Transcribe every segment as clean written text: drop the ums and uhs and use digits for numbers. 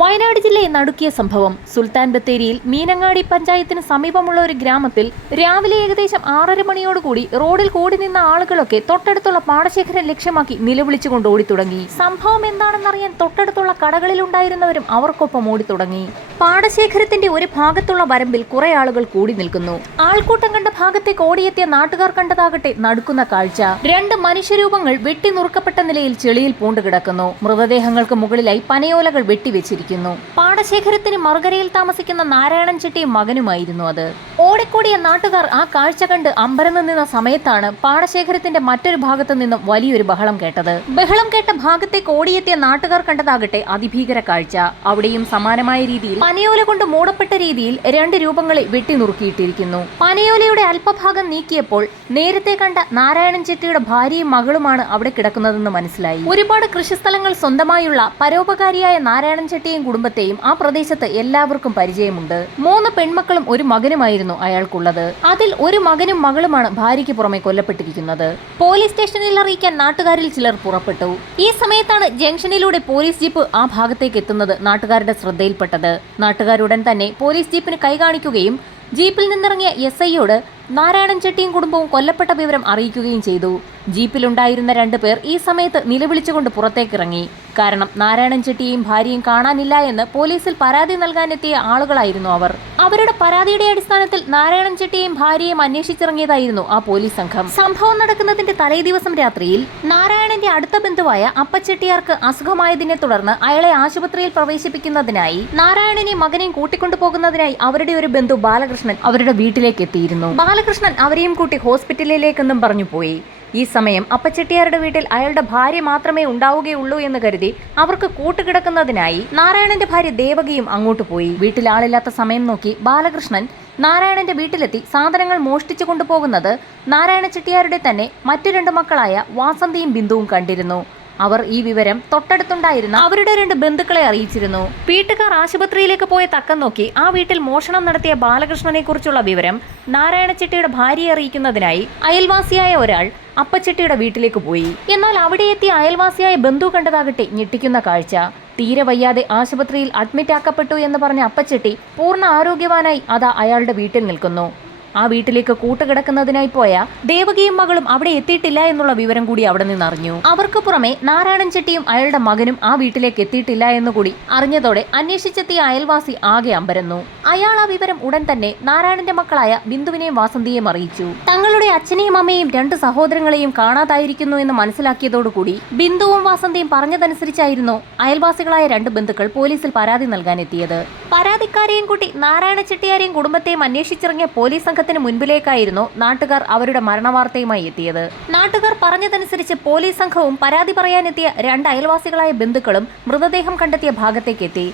വയനാട് ജില്ലയെ നടുക്കിയ സംഭവം സുൽത്താൻ ബത്തേരിയിൽ മീനങ്ങാടി പഞ്ചായത്തിന് സമീപമുള്ള ഒരു ഗ്രാമത്തിൽ രാവിലെ ഏകദേശം 6:30 മണിയോടുകൂടി റോഡിൽ കൂടി നിന്ന ആളുകളൊക്കെ തൊട്ടടുത്തുള്ള പാടശേഖരം ലക്ഷ്യമാക്കി നിലവിളിച്ചുകൊണ്ട് ഓടിത്തുടങ്ങി. സംഭവം എന്താണെന്നറിയാൻ തൊട്ടടുത്തുള്ള കടകളിലുണ്ടായിരുന്നവരും അവർക്കൊപ്പം ഓടിത്തുടങ്ങി. പാടശേഖരത്തിന്റെ ഒരു ഭാഗത്തുള്ള വരമ്പിൽ കുറെ ആളുകൾ കൂടി നിൽക്കുന്നു. ആൾക്കൂട്ടം കണ്ട ഭാഗത്തേക്ക് ഓടിയെത്തിയ നാട്ടുകാർ കണ്ടതാകട്ടെ നടുക്കുന്ന കാഴ്ച. 2 മനുഷ്യരൂപങ്ങൾ വെട്ടി നുറുക്കപ്പെട്ട നിലയിൽ ചെളിയിൽ പൂണ്ടുകിടക്കുന്നു. മൃതദേഹങ്ങൾക്ക് മുകളിലായി പനയോലകൾ വെട്ടിവെച്ചിരിക്കുന്നു. പാടശേഖരത്തിന് മറുകരയിൽ താമസിക്കുന്ന നാരായണൻ ചെട്ടിയും മകനുമായിരുന്നു അത്. ഓടിക്കൂടിയ നാട്ടുകാർ ആ കാഴ്ച കണ്ട് അമ്പരന്ന് നിന്ന സമയത്താണ് പാടശേഖരത്തിന്റെ മറ്റൊരു ഭാഗത്തു നിന്നും വലിയൊരു ബഹളം കേട്ടത്. ബഹളം കേട്ട ഭാഗത്തേക്ക് ഓടിയെത്തിയ നാട്ടുകാർ കണ്ടതാകട്ടെ അതിഭീകര കാഴ്ച. അവിടെയും സമാനമായ രീതിയിൽ പനയോല കൊണ്ട് മൂടപ്പെട്ട രീതിയിൽ 2 രൂപങ്ങളെ വെട്ടി നുറുക്കിയിട്ടിരിക്കുന്നു. പനയോലയുടെ അല്പഭാഗം നീക്കിയപ്പോൾ നേരത്തെ കണ്ട നാരായണൻ ചെട്ടിയുടെ ഭാര്യയും മകളുമാണ് അവിടെ കിടക്കുന്നതെന്ന് മനസ്സിലായി. ഒരുപാട് കൃഷിസ്ഥലങ്ങൾ സ്വന്തമായുള്ള പരോപകാരിയായ നാരായണൻ ചെട്ടിയും കുടുംബത്തെയും ആ പ്രദേശത്ത് എല്ലാവർക്കും പരിചയമുണ്ട്. 3 പെൺമക്കളും ഒരു മകനുമായിരുന്നു അയാൾക്കുള്ളത്. അതിൽ ഒരു മകനും മകളുമാണ് ഭാര്യയ്ക്ക് പുറമെ കൊല്ലപ്പെട്ടിരിക്കുന്നത്. പോലീസ് സ്റ്റേഷനിൽ അറിയിക്കാൻ നാട്ടുകാരിൽ ചിലർ പുറപ്പെട്ടു. ഈ സമയത്താണ് ജംഗ്ഷനിലൂടെ പോലീസ് ജീപ്പ് ആ ഭാഗത്തേക്ക് എത്തുന്നത് നാട്ടുകാരുടെ ശ്രദ്ധയിൽപ്പെട്ടത്. നാട്ടുകാരുടൻ തന്നെ പോലീസ് ജീപ്പിന് കൈ കാണിക്കുകയും ജീപ്പിൽ നിന്നിറങ്ങിയ SIയോട് നാരായണൻ ചെട്ടിയും കുടുംബവും കൊല്ലപ്പെട്ട വിവരം അറിയിക്കുകയും ചെയ്തു. ജീപ്പിലുണ്ടായിരുന്ന 2 പേർ ഈ സമയത്ത് നിലവിളിച്ചുകൊണ്ട് പുറത്തേക്കിറങ്ങി. കാരണം നാരായണൻ ചെട്ടിയെയും ഭാര്യയും കാണാനില്ല എന്ന് പോലീസിൽ പരാതി നൽകാനെത്തിയ ആളുകളായിരുന്നു അവർ. അവരുടെ പരാതിയുടെ അടിസ്ഥാനത്തിൽ നാരായണൻ ചെട്ടിയെയും ഭാര്യയെയും അന്വേഷിച്ചിറങ്ങിയതായിരുന്നു ആ പോലീസ് സംഘം. സംഭവം നടക്കുന്നതിന്റെ തലേ ദിവസം രാത്രിയിൽ നാരായണന്റെ അടുത്ത ബന്ധുവായ അപ്പച്ചെട്ടിയാർക്ക് അസുഖമായതിനെ തുടർന്ന് അയാളെ ആശുപത്രിയിൽ പ്രവേശിപ്പിക്കുന്നതിനായി നാരായണനെയും മകനെയും കൂട്ടിക്കൊണ്ടുപോകുന്നതിനായി അവരുടെ ഒരു ബന്ധു ബാലകൃഷ്ണൻ അവരുടെ വീട്ടിലേക്ക് എത്തിയിരുന്നു. ബാലകൃഷ്ണൻ അവരെയും കൂട്ടി ഹോസ്പിറ്റലിലേക്കെന്നും പറഞ്ഞു പോയി. ഈ സമയം അപ്പച്ചെട്ടിയാരുടെ വീട്ടിൽ അയാളുടെ ഭാര്യ മാത്രമേ ഉണ്ടാവുകയുള്ളൂ എന്ന് കരുതി അവർക്ക് കൂട്ടുകിടക്കുന്നതിനായി നാരായണന്റെ ഭാര്യ ദേവകിയും അങ്ങോട്ട് പോയി. വീട്ടിൽ ആളില്ലാത്ത സമയം നോക്കി ബാലകൃഷ്ണൻ നാരായണന്റെ വീട്ടിലെത്തി സാധനങ്ങൾ മോഷ്ടിച്ചു കൊണ്ടുപോകുന്നത് നാരായണ ചെട്ടിയാരുടെ തന്നെ മറ്റു 2 മക്കളായ വാസന്തിയും ബിന്ദുവും കണ്ടിരുന്നു. അവർ ഈ വിവരം തൊട്ടടുത്തുണ്ടായിരുന്ന അവരുടെ 2 ബന്ധുക്കളെ അറിയിച്ചിരുന്നു. വീട്ടുകാർ ആശുപത്രിയിലേക്ക് പോയ തക്കം നോക്കി ആ വീട്ടിൽ മോഷണം നടത്തിയ ബാലകൃഷ്ണനെ കുറിച്ചുള്ള വിവരം നാരായണ ചെട്ടിയുടെ ഭാര്യയെ അറിയിക്കുന്നതിനായി അയൽവാസിയായ ഒരാൾ അപ്പച്ചെട്ടിയുടെ വീട്ടിലേക്ക് പോയി. എന്നാൽ അവിടെ എത്തിയ അയൽവാസിയായ ബന്ധു കണ്ടതാകട്ടെ ഞെട്ടിക്കുന്ന കാഴ്ച. തീരെ വയ്യാതെ ആശുപത്രിയിൽ അഡ്മിറ്റ് ആക്കപ്പെട്ടു എന്ന് പറഞ്ഞ അപ്പച്ചെട്ടി പൂർണ്ണ ആരോഗ്യവാനായി അതാ അയാളുടെ വീട്ടിൽ നിൽക്കുന്നു. ആ വീട്ടിലേക്ക് കൂട്ടുകിടക്കുന്നതിനായി പോയ ദേവകിയും മകളും അവിടെ എത്തിയിട്ടില്ല എന്നുള്ള വിവരം കൂടി അവിടെ നിന്ന് അറിഞ്ഞു. അവർക്ക് പുറമെ നാരായണൻ ചെട്ടിയും അയാളുടെ മകനും ആ വീട്ടിലേക്ക് എത്തിയിട്ടില്ല എന്നുകൂടി അറിഞ്ഞതോടെ അന്വേഷിച്ചെത്തിയ അയൽവാസി ആകെ അമ്പരന്നു. അയാൾ ആ വിവരം ഉടൻ തന്നെ നാരായണന്റെ മക്കളായ ബിന്ദുവിനെയും വാസന്തിയെയും അറിയിച്ചു. തങ്ങളുടെ അച്ഛനെയും അമ്മയെയും 2 സഹോദരങ്ങളെയും കാണാതായിരിക്കുന്നു എന്ന് മനസ്സിലാക്കിയതോടുകൂടി ബിന്ദുവും വാസന്തിയും പറഞ്ഞതനുസരിച്ചായിരുന്നു അയൽവാസികളായ 2 ബന്ധുക്കൾ പോലീസിൽ പരാതി നൽകാനെത്തിയത്. പരാതിക്കാരെയും കൂട്ടി നാരായണ ചെട്ടിയാരെയും കുടുംബത്തെയും അന്വേഷിച്ചിറങ്ങിയ പോലീസ് സംഘത്തിന് മുൻപിലേക്കായിരുന്നു നാട്ടുകാർ അവരുടെ മരണവാർത്തയുമായി എത്തിയത്. നാട്ടുകാർ പറഞ്ഞതനുസരിച്ച് പോലീസ് സംഘവും പരാതി പറയാനെത്തിയ 2 അയൽവാസികളായ ബന്ധുക്കളും മൃതദേഹം കണ്ടെത്തിയ ഭാഗത്തേക്ക് എത്തി.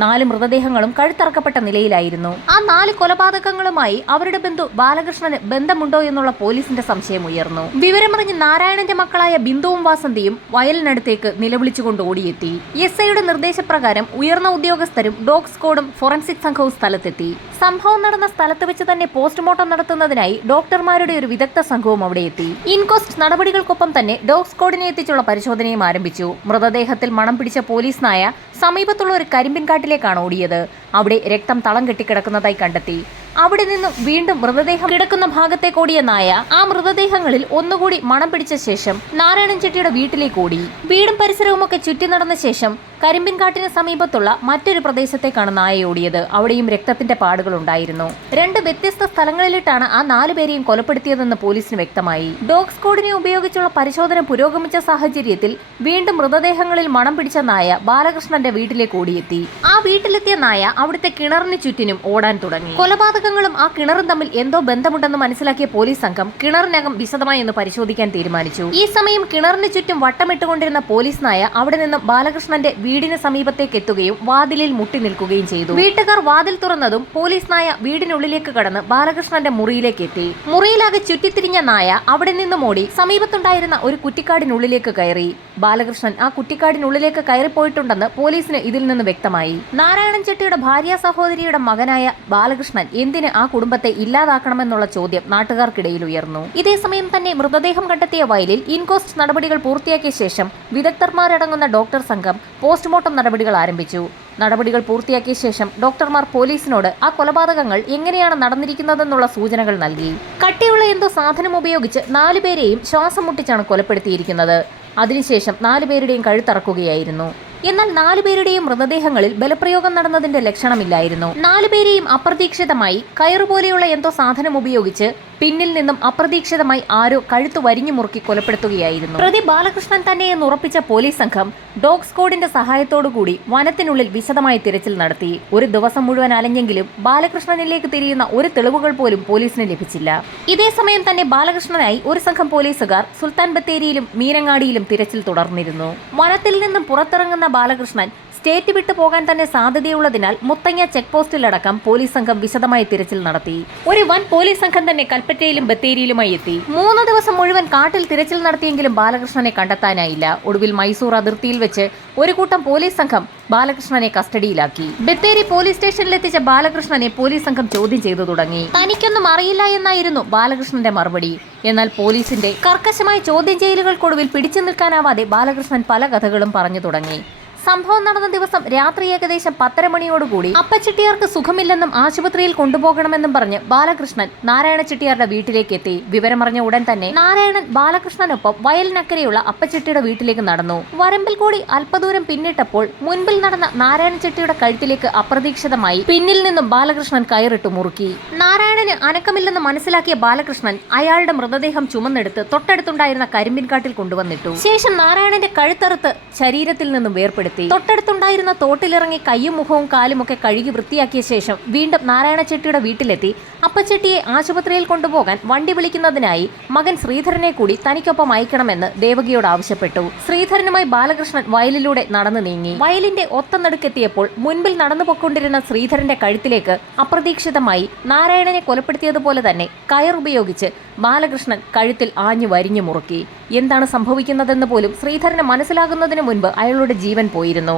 4 മൃതദേഹങ്ങളും കഴുത്തറക്കപ്പെട്ട നിലയിലായിരുന്നു. ആ 4 കൊലപാതകങ്ങളുമായി അവരുടെ ബന്ധു ബാലകൃഷ്ണന് ബന്ധമുണ്ടോ എന്നുള്ള പോലീസിന്റെ സംശയം ഉയർന്നു. വിവരമറിഞ്ഞ് നാരായണന്റെ മക്കളായ ബിന്ദുവും വാസന്തിയും വയലിനടുത്തേക്ക് നിലവിളിച്ചുകൊണ്ട് ഓടിയെത്തി. SIയുടെ നിർദ്ദേശപ്രകാരം ഉയർന്ന ഉദ്യോഗസ്ഥരും ഡോഗ് സ്ക്വാഡും ഫോറൻസിക് സംഘവും സ്ഥലത്തെത്തി. സംഭവം നടന്ന സ്ഥലത്ത് വെച്ച് തന്നെ പോസ്റ്റ്മോർട്ടം നടത്തുന്നതിനായി ഡോക്ടർമാരുടെ ഒരു വിദഗ്ധ സംഘവും അവിടെ എത്തി. ഇൻക്വസ്റ്റ് നടപടികൾക്കൊപ്പം തന്നെ ഡോഗ് സ്ക്വാഡിനെ എത്തിച്ചുള്ള പരിശോധനയും ആരംഭിച്ചു. മൃതദേഹത്തിൽ മണം പിടിച്ച പോലീസ് നായ സമീപത്തുള്ള ഒരു കരിമ്പിൻ കാട്ടിലേക്കാണ് ഓടിയത്. അവിടെ രക്തം തളം കെട്ടിക്കിടക്കുന്നതായി കണ്ടെത്തി. അവിടെ നിന്നും വീണ്ടും മൃതദേഹം കിടക്കുന്ന ഭാഗത്തേക്ക് ഓടിയ നായ ആ മൃതദേഹങ്ങളിൽ ഒന്നുകൂടി മണം പിടിച്ച ശേഷം നാരായണൻ ചെട്ടിയുടെ വീട്ടിലേക്ക് ഓടി. വീടും പരിസരവും ഒക്കെ ചുറ്റി നടന്ന ശേഷം കരിമ്പിൻകാട്ടിന് സമീപത്തുള്ള മറ്റൊരു പ്രദേശത്തേക്കാണ് നായ ഓടിയത്. അവിടെയും രക്തത്തിന്റെ പാടുകൾ ഉണ്ടായിരുന്നു. 2 വ്യത്യസ്ത സ്ഥലങ്ങളിലിട്ടാണ് ആ 4 പേരെയും കൊലപ്പെടുത്തിയതെന്ന് പോലീസിന് വ്യക്തമായി. ഡോഗ് സ്ക്വാഡിനെ ഉപയോഗിച്ചുള്ള പരിശോധന പുരോഗമിച്ച സാഹചര്യത്തിൽ വീണ്ടും മൃതദേഹങ്ങളിൽ മണം പിടിച്ച നായ ബാലകൃഷ്ണന്റെ വീട്ടിലേക്ക് ഓടിയെത്തി. ആ വീട്ടിലെത്തിയ നായ അവിടുത്തെ കിണറിന് ചുറ്റിനും ഓടാൻ തുടങ്ങി. കൊലപാതകങ്ങളും ആ കിണറും തമ്മിൽ എന്തോ ബന്ധമുണ്ടെന്ന് മനസ്സിലാക്കിയ പോലീസ് സംഘം കിണറിനകം വിശദമായി ഒന്ന് പരിശോധിക്കാൻ തീരുമാനിച്ചു. ഈ സമയം കിണറിന് ചുറ്റും വട്ടമിട്ടുകൊണ്ടിരുന്ന പോലീസ് നായ അവിടെ നിന്നും ബാലകൃഷ്ണന്റെ വീടിന് സമീപത്തേക്ക് എത്തുകയും വാതിലിൽ മുട്ടി നിൽക്കുകയും ചെയ്തു. വീട്ടുകാർ വാതിൽ തുറന്നതും പോലീസ് നായ വീടിനുള്ളിലേക്ക് കടന്ന് ബാലകൃഷ്ണന്റെ മുറിയിലേക്ക് എത്തി. മുറിയിലാകെ ചുറ്റിത്തിരിഞ്ഞ നായ അവിടെ നിന്നും ഓടി സമീപത്തുണ്ടായിരുന്ന ഒരു കുറ്റിക്കാടിനുള്ളിലേക്ക് കയറി. ബാലകൃഷ്ണൻ ആ കുറ്റിക്കാടിനുള്ളിലേക്ക് കയറിപ്പോയിട്ടുണ്ടെന്ന് പോലീസിന് ഇതിൽ നിന്ന് വ്യക്തമായി. നാരായണൻ ചെട്ടിയുടെ ഭാര്യ സഹോദരിയുടെ മകനായ ബാലകൃഷ്ണൻ എന്തിന് ആ കുടുംബത്തെ ഇല്ലാതാക്കണമെന്നുള്ള ചോദ്യം നാട്ടുകാർക്കിടയിൽ ഉയർന്നു. ഇതേസമയം തന്നെ മൃതദേഹം കണ്ടെത്തിയ വയലിൽ ഇൻക്വസ്റ്റ് നടപടികൾ പൂർത്തിയാക്കിയ ശേഷം വിദഗ്ധർമാരടങ്ങുന്ന ഡോക്ടർ സംഘം പോസ്റ്റ്മോർട്ടം നടപടികൾ ആരംഭിച്ചു. നടപടികൾ പൂർത്തിയാക്കിയ ശേഷം ഡോക്ടർമാർ പോലീസിനോട് ആ കൊലപാതകങ്ങൾ എങ്ങനെയാണ് നടന്നിരിക്കുന്നതെന്നുള്ള സൂചനകൾ നൽകി. കട്ടിയുള്ള എന്തോ സാധനം ഉപയോഗിച്ച് 4 പേരെയും ശ്വാസം മുട്ടിച്ചാണ് കൊലപ്പെടുത്തിയിരിക്കുന്നത്. അതിനുശേഷം 4 പേരുടെയും കഴുത്തറക്കുകയായിരുന്നു. എന്നാൽ 4 പേരുടെയും മൃതദേഹങ്ങളിൽ ബലപ്രയോഗം നടന്നതിന്റെ ലക്ഷണമില്ലായിരുന്നു. 4 പേരെയും അപ്രതീക്ഷിതമായി കയറുപോലെയുള്ള എന്തോ സാധനം ഉപയോഗിച്ച് പിന്നിൽ നിന്നും അപ്രതീക്ഷിതമായി ആരോ കഴുത്തു വരിഞ്ഞു മുറുക്കി കൊലപ്പെടുത്തുകയായിരുന്നു. പ്രതി ബാലകൃഷ്ണൻ തന്നെയെന്ന് ഉറപ്പിച്ച പോലീസ് സംഘം ഡോഗ് സ്ക്വാഡിന്റെ സഹായത്തോടുകൂടി വനത്തിനുള്ളിൽ വിശദമായി തിരച്ചിൽ നടത്തി. ഒരു ദിവസം മുഴുവൻ അലഞ്ഞെങ്കിലും ബാലകൃഷ്ണനിലേക്ക് തിരിയുന്ന ഒരു തെളിവുകൾ പോലും പോലീസിന് ലഭിച്ചില്ല. ഇതേസമയം തന്നെ ബാലകൃഷ്ണനായി ഒരു സംഘം പോലീസുകാർ സുൽത്താൻ ബത്തേരിയിലും മീനങ്ങാടിയിലും തിരച്ചിൽ തുടർന്നിരുന്നു. വനത്തിൽ നിന്നും പുറത്തിറങ്ങുന്ന ബാലകൃഷ്ണൻ സ്റ്റേറ്റ് വിട്ടു പോകാൻ തന്നെ സാധ്യതയുള്ളതിനാൽ മുത്തങ്ങ ചെക്ക് പോസ്റ്റിലടക്കം പോലീസ് സംഘം വിശദമായി തിരച്ചിൽ നടത്തി. ഒരു വൻ പോലീസ് സംഘം തന്നെ കൽപ്പറ്റയിലും ബത്തേരിയിലുമായി എത്തി. 3 ദിവസം മുഴുവൻ കാട്ടിൽ തിരച്ചിൽ നടത്തിയെങ്കിലും ബാലകൃഷ്ണനെ കണ്ടെത്താനായില്ല. ഒടുവിൽ മൈസൂർ അതിർത്തിയിൽ വെച്ച് ഒരു കൂട്ടം പോലീസ് സംഘം ബാലകൃഷ്ണനെ കസ്റ്റഡിയിലാക്കി. ബത്തേരി പോലീസ് സ്റ്റേഷനിലെത്തിച്ച ബാലകൃഷ്ണനെ പോലീസ് സംഘം ചോദ്യം ചെയ്തു തുടങ്ങി. തനിക്കൊന്നും അറിയില്ല എന്നായിരുന്നു ബാലകൃഷ്ണന്റെ മറുപടി. എന്നാൽ പോലീസിന്റെ കർക്കശമായ ചോദ്യം ചെയ്യലുകൾക്കൊടുവിൽ പിടിച്ചു നിൽക്കാനാവാതെ ബാലകൃഷ്ണൻ പല കഥകളും പറഞ്ഞു തുടങ്ങി. സംഭവം നടന്ന ദിവസം രാത്രി ഏകദേശം 10:30 മണിയോടുകൂടി അപ്പച്ചെട്ടിയാർക്ക് സുഖമില്ലെന്നും ആശുപത്രിയിൽ കൊണ്ടുപോകണമെന്നും പറഞ്ഞ് ബാലകൃഷ്ണൻ നാരായണ ചെട്ടിയാരുടെ വീട്ടിലേക്ക് എത്തി. വിവരമറിഞ്ഞ ഉടൻ തന്നെ നാരായണൻ ബാലകൃഷ്ണനൊപ്പം വയലിനക്കരെയുള്ള അപ്പച്ചെട്ടിയുടെ വീട്ടിലേക്ക് നടന്നു. വരമ്പിൽ കൂടി അല്പദൂരം പിന്നിട്ടപ്പോൾ മുൻപിൽ നടന്ന നാരായണ ചെട്ടിയുടെ കഴുത്തിലേക്ക് അപ്രതീക്ഷിതമായി പിന്നിൽ നിന്നും ബാലകൃഷ്ണൻ കയറിട്ടു മുറുക്കി. നാരായണന് അനക്കമില്ലെന്ന് മനസ്സിലാക്കിയ ബാലകൃഷ്ണൻ അയാളുടെ മൃതദേഹം ചുമന്നെടുത്ത് തൊട്ടടുത്തുണ്ടായിരുന്ന കരിമ്പിൻകാട്ടിൽ കൊണ്ടുവന്നിട്ടു. ശേഷം നാരായണന്റെ കഴുത്തറുത്ത് ശരീരത്തിൽ നിന്നും വേർപെടുത്തി. തൊട്ടടുത്തുണ്ടായിരുന്ന തോട്ടിലിറങ്ങി കയ്യും മുഖവും കാലുമൊക്കെ കഴുകി വൃത്തിയാക്കിയ ശേഷം വീണ്ടും നാരായണ ചെട്ടിയുടെ വീട്ടിലെത്തി അപ്പച്ചെട്ടിയെ ആശുപത്രിയിൽ കൊണ്ടുപോകാൻ വണ്ടി വിളിക്കുന്നതിനായി മകൻ ശ്രീധരനെ കൂടി തനിക്കൊപ്പം അയക്കണമെന്ന് ദേവകിയോട് ആവശ്യപ്പെട്ടു. ശ്രീധരനുമായി ബാലകൃഷ്ണൻ വയലിലൂടെ നടന്നു നീങ്ങി. വയലിന്റെ ഒത്തനടുക്കെത്തിയപ്പോൾ മുൻപിൽ നടന്നു പൊക്കൊണ്ടിരുന്ന ശ്രീധരന്റെ കഴുത്തിലേക്ക് അപ്രതീക്ഷിതമായി നാരായണനെ കൊലപ്പെടുത്തിയതുപോലെ തന്നെ കയറുപയോഗിച്ച് ബാലകൃഷ്ണൻ കഴുത്തിൽ ആഞ്ഞു വരിഞ്ഞു മുറുക്കി. എന്താണ് സംഭവിക്കുന്നതെന്ന് പോലും ശ്രീധരന് മനസ്സിലാകുന്നതിന് മുൻപ് അയാളുടെ ജീവൻ പോയിരുന്നു.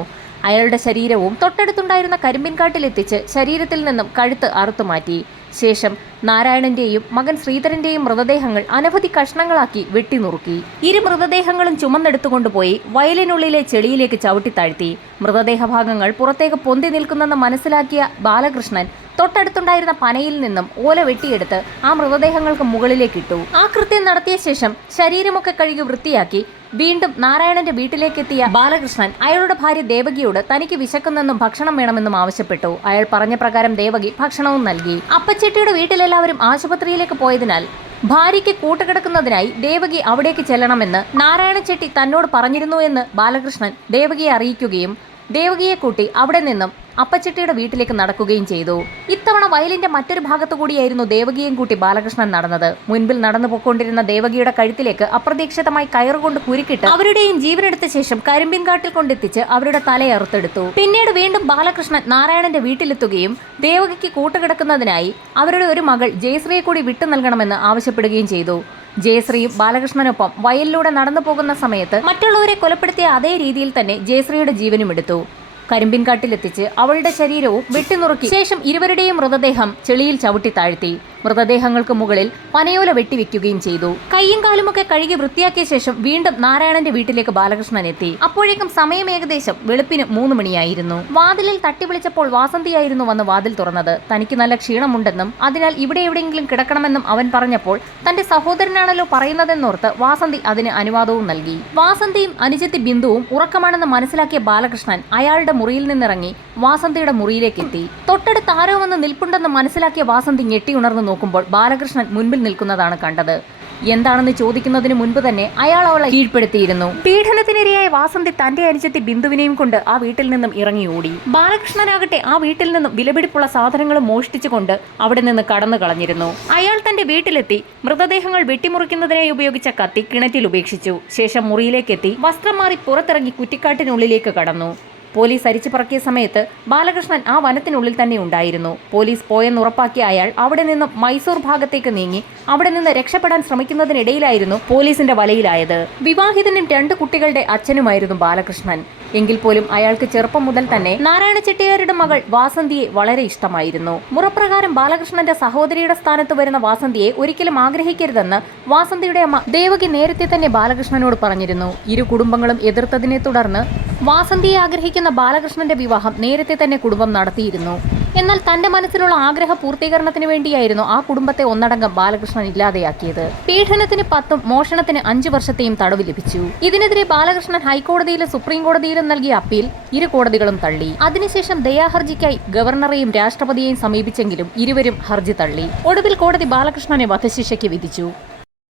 അയാളുടെ ശരീരവും തൊട്ടടുത്തുണ്ടായിരുന്ന കരിമ്പിൻകാട്ടിലെത്തിച്ച് ശരീരത്തിൽ നിന്നും കഴുത്ത് അറുത്തുമാറ്റി. ശേഷം നാരായണന്റെയും മകൻ ശ്രീധരന്റെയും മൃതദേഹങ്ങൾ അനവധി കഷ്ണങ്ങളാക്കി വെട്ടിനുറുക്കി. 2 മൃതദേഹങ്ങളും ചുമന്നെടുത്തുകൊണ്ടുപോയി വയലിനുള്ളിലെ ചെളിയിലേക്ക് ചവിട്ടിത്താഴ്ത്തി. മൃതദേഹഭാഗങ്ങൾ പുറത്തേക്ക് പൊന്തി നിൽക്കുന്നെന്ന് മനസ്സിലാക്കിയ ബാലകൃഷ്ണൻ തൊട്ടടുത്തുണ്ടായിരുന്ന പനയിൽ നിന്നും ഓല വെട്ടിയെടുത്ത് ആ മൃതദേഹങ്ങൾക്ക് മുകളിലേക്കിട്ടു. ആ കൃത്യം നടത്തിയ ശേഷം ശരീരമൊക്കെ കഴുകി വൃത്തിയാക്കി വീണ്ടും നാരായണന്റെ വീട്ടിലേക്കെത്തിയ ബാലകൃഷ്ണൻ അയാളുടെ ഭാര്യ ദേവകിയോട് തനിക്ക് വിശക്കുന്നെന്നും ഭക്ഷണം വേണമെന്നും ആവശ്യപ്പെട്ടു. അയാൾ പറഞ്ഞ പ്രകാരം ദേവകി ഭക്ഷണവും നൽകി. അപ്പച്ചെട്ടിയുടെ വീട്ടിലെല്ലാവരും ആശുപത്രിയിലേക്ക് പോയതിനാൽ ഭാര്യയ്ക്ക് കൂട്ടുകിടക്കുന്നതിനായി ദേവകി അവിടേക്ക് ചെല്ലണമെന്ന് നാരായണ ചെട്ടി തന്നോട് പറഞ്ഞിരുന്നു എന്ന് ബാലകൃഷ്ണൻ ദേവകിയെ അറിയിക്കുകയും ദേവകിയെ കൂട്ടി അവിടെ നിന്നും അപ്പച്ചെട്ടിയുടെ വീട്ടിലേക്ക് നടക്കുകയും ചെയ്തു. ഇത്തവണ വയലിന്റെ മറ്റൊരു ഭാഗത്തു കൂടിയായിരുന്നു ദേവകിയും കൂട്ടി ബാലകൃഷ്ണൻ നടന്നത്. മുൻപിൽ നടന്നു പോയിക്കൊണ്ടിരുന്ന ദേവകിയുടെ കഴുത്തിലേക്ക് അപ്രതീക്ഷിതമായി കയറുകൊണ്ട് കുരുക്കിട്ട് അവരുടെയും ജീവനെടുത്ത ശേഷം കരിമ്പിൻകാട്ടിൽ കൊണ്ടെത്തിച്ച് അവരുടെ തലയറുത്തെടുത്തു. പിന്നീട് വീണ്ടും ബാലകൃഷ്ണൻ നാരായണന്റെ വീട്ടിലെത്തുകയും ദേവകിക്ക് കൂട്ടുകിടക്കുന്നതിനായി അവരുടെ ഒരു മകൾ ജയശ്രീയെ കൂടി വിട്ടു നൽകണമെന്ന് ആവശ്യപ്പെടുകയും ചെയ്തു. ജയശ്രീയും ബാലകൃഷ്ണനൊപ്പം വയലിലൂടെ നടന്നു പോകുന്ന സമയത്ത് മറ്റുള്ളവരെ കൊലപ്പെടുത്തിയ അതേ രീതിയിൽ തന്നെ ജയശ്രീയുടെ ജീവനും എടുത്തു. കരിമ്പിൻകാട്ടിലെത്തിച്ച് അവളുടെ ശരീരവും വെട്ടിനുറുക്കി ശേഷം ഇരുവരുടെയും മൃതദേഹം ചെളിയിൽ ചവിട്ടി താഴ്ത്തി. മൃതദേഹങ്ങൾക്ക് മുകളിൽ പനയോല വെട്ടിവെക്കുകയും ചെയ്തു. കൈയും കാലുമൊക്കെ കഴുകി വൃത്തിയാക്കിയ ശേഷം വീണ്ടും നാരായണന്റെ വീട്ടിലേക്ക് ബാലകൃഷ്ണൻ എത്തി. അപ്പോഴേക്കും സമയം ഏകദേശം വെളുപ്പിന് 3 മണിയായിരുന്നു. വാതിലിൽ തട്ടി വിളിച്ചപ്പോൾ വാസന്തിയായിരുന്നു വന്ന് വാതിൽ തുറന്നത്. തനിക്ക് നല്ല ക്ഷീണമുണ്ടെന്നും അതിനാൽ ഇവിടെ എവിടെയെങ്കിലും കിടക്കണമെന്നും അവൻ പറഞ്ഞപ്പോൾ തന്റെ സഹോദരനാണല്ലോ പറയുന്നതെന്നോർത്ത് വാസന്തി അതിന് അനുവാദവും നൽകി. വാസന്തിയും അനുജത്തി ബിന്ദുവും ഉറക്കമാണെന്ന് മനസ്സിലാക്കിയ ബാലകൃഷ്ണൻ അയാളുടെ മുറിയിൽ നിന്നിറങ്ങി വാസന്തിയുടെ മുറിയിലേക്ക് എത്തി. തൊട്ടടുത്ത് ആരോ വന്ന് നിൽപ്പുണ്ടെന്ന് മനസ്സിലാക്കിയ വാസന്തി ഞെട്ടി ഉണർന്നു നോക്കുമ്പോൾ ബാലകൃഷ്ണൻ മുൻപിൽ നിൽക്കുന്നതാണ് കണ്ടത്. എന്താണെന്ന് ചോദിക്കുന്നതിന് മുൻപ് തന്നെ അയാൾ അവളെ കീഴ്പ്പെടുത്തിയിരുന്നു. പീഡനത്തിനിരയായ വാസന്തി തന്റെ അനുജത്തി ബിന്ദുവിനെയും കൊണ്ട് ആ വീട്ടിൽ നിന്നും ഇറങ്ങി ഓടി. ബാലകൃഷ്ണനാകട്ടെ ആ വീട്ടിൽ നിന്നും വിലപിടിപ്പുള്ള സാധനങ്ങളും മോഷ്ടിച്ചുകൊണ്ട് അവിടെ നിന്ന് കടന്നു കളഞ്ഞിരുന്നു. അയാൾ തന്റെ വീട്ടിലെത്തി മൃതദേഹങ്ങൾ വെട്ടിമുറിക്കുന്നതിനായി ഉപയോഗിച്ച കത്തി കിണറ്റിൽ ഉപേക്ഷിച്ചു. ശേഷം മുറിയിലേക്കെത്തി വസ്ത്രം മാറി പുറത്തിറങ്ങി കുറ്റിക്കാട്ടിനുള്ളിലേക്ക് കടന്നു. പോലീസ് അരിച്ചു പറക്കിയ സമയത്ത് ബാലകൃഷ്ണൻ ആ വനത്തിനുള്ളിൽ തന്നെ ഉണ്ടായിരുന്നു. പോലീസ് പോയെന്ന് ഉറപ്പാക്കിയ അയാൾ അവിടെ നിന്നും മൈസൂർ ഭാഗത്തേക്ക് നീങ്ങി അവിടെ നിന്ന് രക്ഷപ്പെടാൻ ശ്രമിക്കുന്നതിനിടയിലായിരുന്നു പോലീസിന്റെ വലയിലായത്. വിവാഹിതനും 2 കുട്ടികളുടെ അച്ഛനുമായിരുന്നു ബാലകൃഷ്ണൻ. എങ്കിൽ പോലും അയാൾക്ക് ചെറുപ്പം മുതൽ തന്നെ നാരായണ ചെട്ടിയാരുടെ മകൾ വാസന്തിയെ വളരെ ഇഷ്ടമായിരുന്നു. മുറപ്രകാരം ബാലകൃഷ്ണന്റെ സഹോദരിയുടെ സ്ഥാനത്ത് വരുന്ന വാസന്തിയെ ഒരിക്കലും ആഗ്രഹിക്കരുതെന്ന് വാസന്തിയുടെ അമ്മ ദേവകി നേരത്തെ തന്നെ ബാലകൃഷ്ണനോട് പറഞ്ഞിരുന്നു. ഇരു കുടുംബങ്ങളും എതിർത്തതിനെ തുടർന്ന് വാസന്തിയെ ആഗ്രഹിക്കുന്ന ബാലകൃഷ്ണന്റെ വിവാഹം നേരത്തെ തന്നെ കുടുംബം നടത്തിയിരുന്നു. എന്നാൽ തന്റെ മനസ്സിലുള്ള ആഗ്രഹ പൂർത്തീകരണത്തിന് വേണ്ടിയായിരുന്നു ആ കുടുംബത്തെ ഒന്നടങ്കം ബാലകൃഷ്ണൻ ഇല്ലാതെയാക്കിയത്. പീഡനത്തിന് 10 മോഷണത്തിന് 5 വർഷത്തെയും തടവ് ലഭിച്ചു. ഇതിനെതിരെ ബാലകൃഷ്ണൻ ഹൈക്കോടതിയിലും സുപ്രീം കോടതിയിലും നൽകിയ അപ്പീൽ ഇരു കോടതികളും തള്ളി. അതിനുശേഷം ദയാഹർജിക്കായി ഗവർണറെയും രാഷ്ട്രപതിയെയും സമീപിച്ചെങ്കിലും ഇരുവരും ഹർജി തള്ളി. ഒടുവിൽ കോടതി ബാലകൃഷ്ണനെ വധശിക്ഷയ്ക്ക് വിധിച്ചു.